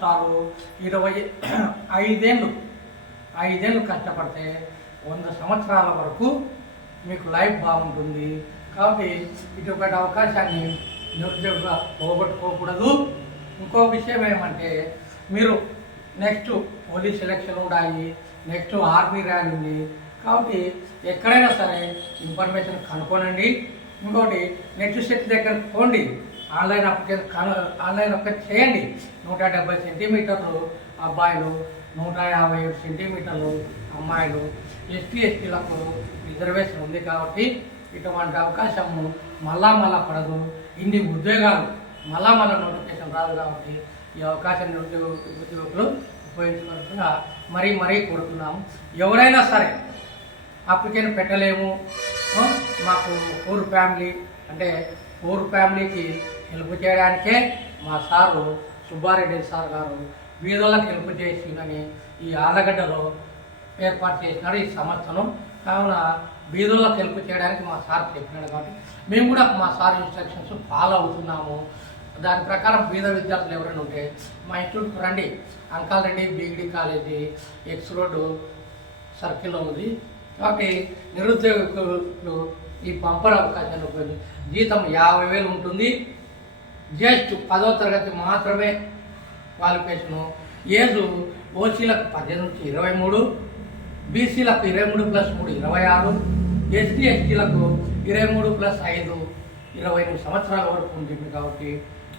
Sir 25 కష్టపడితే 100 సంవత్సరాల వరకు మీకు లైఫ్ బాగుంటుంది. కాబట్టి ఇటువంటి అవకాశాన్ని నిరుద్యోగంగా పోగొట్టుకోకూడదు. ఇంకో విషయం ఏమంటే, మీరు నెక్స్ట్ పోలీస్ ఎలక్షన్ ఉండాలి, నెక్స్ట్ ఆర్మీ ర్యాలీ ఉంది. కాబట్టి ఎక్కడైనా సరే ఇన్ఫర్మేషన్ కనుక్కోనండి. ఇంకోటి నెక్స్ట్ సెట్ దగ్గర పోండి, ఆన్లైన్ అప్లికేషన్ చేయండి. 170 సెంటీమీటర్లు అబ్బాయిలు, 157 సెంటీమీటర్లు అమ్మాయిలు. ఎస్టీలకు రిజర్వేషన్ ఉంది కాబట్టి ఇటువంటి అవకాశము మళ్ళా పడదు. ఇన్ని ఉద్యోగాలు మళ్ళా నోటిఫికేషన్ రాదు కాబట్టి ఈ అవకాశాన్ని ఉద్యోగులు ఉపయోగించుకోవాల్సిందిగా మరీ కోరుతున్నాము. ఎవరైనా సరే అప్లికేషన్ పెట్టలేము, మాకు పూర్ ఫ్యామిలీ అంటే పూర్ ఫ్యామిలీకి హెల్ప్ చేయడానికే మా సారు సుబ్బారెడ్డి సార్ గారు బీదోళ్ళకి హెల్ప్ చేసిందని ఈ ఆలగడ్డలో ఏర్పాటు చేసినాడు ఈ సంవత్సరం. కావున బీదోళ్ళకి హెల్ప్ చేయడానికి మా సార్ చెప్పినాడు కాబట్టి మేము కూడా మా సార్ ఇన్స్ట్రక్షన్స్ ఫాలో అవుతున్నాము. దాని ప్రకారం బీద విద్యార్థులు ఎవరైనా ఉంటే మా ఇన్స్టిట్యూట్కి రండి. Ankal Reddy B Ed college X road సర్కిల్లో ఉంది. కాబట్టి నిరుద్యోగులు ఈ బంపర్ అవకాశాన్ని ఉపయోగించి జీతం 50,000 ఉంటుంది. జస్ట్ 10వ తరగతి మాత్రమే క్వాలిఫికేషను. ఏజ్ ఓసీలకు 18 నుంచి 23, బీసీలకు 23+3 26, ఎస్టీ ఎస్టీలకు 23+5 28 సంవత్సరాల వరకు ఉంటుంది. కాబట్టి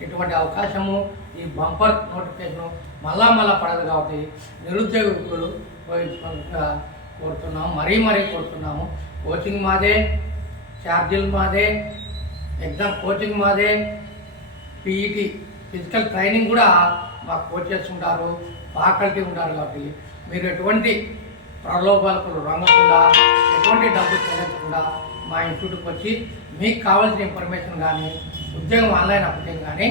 ఇటువంటి అవకాశము ఈ బంపర్ నోటిఫికేషన్ మళ్ళా పడదు. కాబట్టి నిరుద్యోగులు కోరుతున్నాము, మరీ కోరుతున్నాము. కోచింగ్ మాదే, ఛార్జీలు మాదే, ఎగ్జామ్ కోచింగ్ మాదే, పీఈటీ ఫిజికల్ ట్రైనింగ్ కూడా మాకు కోచెస్ ఉంటారు, ఫ్యాకల్టీ ఉంటారు. కాబట్టి మీరు ఎటువంటి ప్రలోభాలకు రంగకుండా, ఎటువంటి డబ్బు చెల్లించకుండా మా ఇన్స్టిట్యూట్కి వచ్చి మీకు కావాల్సిన ఇన్ఫర్మేషన్ కానీ ఉద్యోగం ఆన్లైన్ అప్లికేషన్ కానీ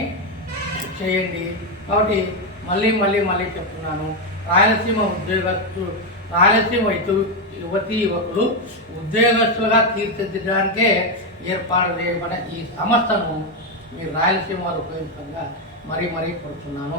చేయండి. కాబట్టి మళ్ళీ చెప్తున్నాను, రాయలసీమ యువతీ యువకులు ఉద్యోగస్తులుగా తీర్చిదిద్దడానికే ఏర్పాటు చేయబడిన ఈ సంస్థను మీరు రాయలసీమ ఉపయోగించడంగా మరీ కోరుతున్నాను.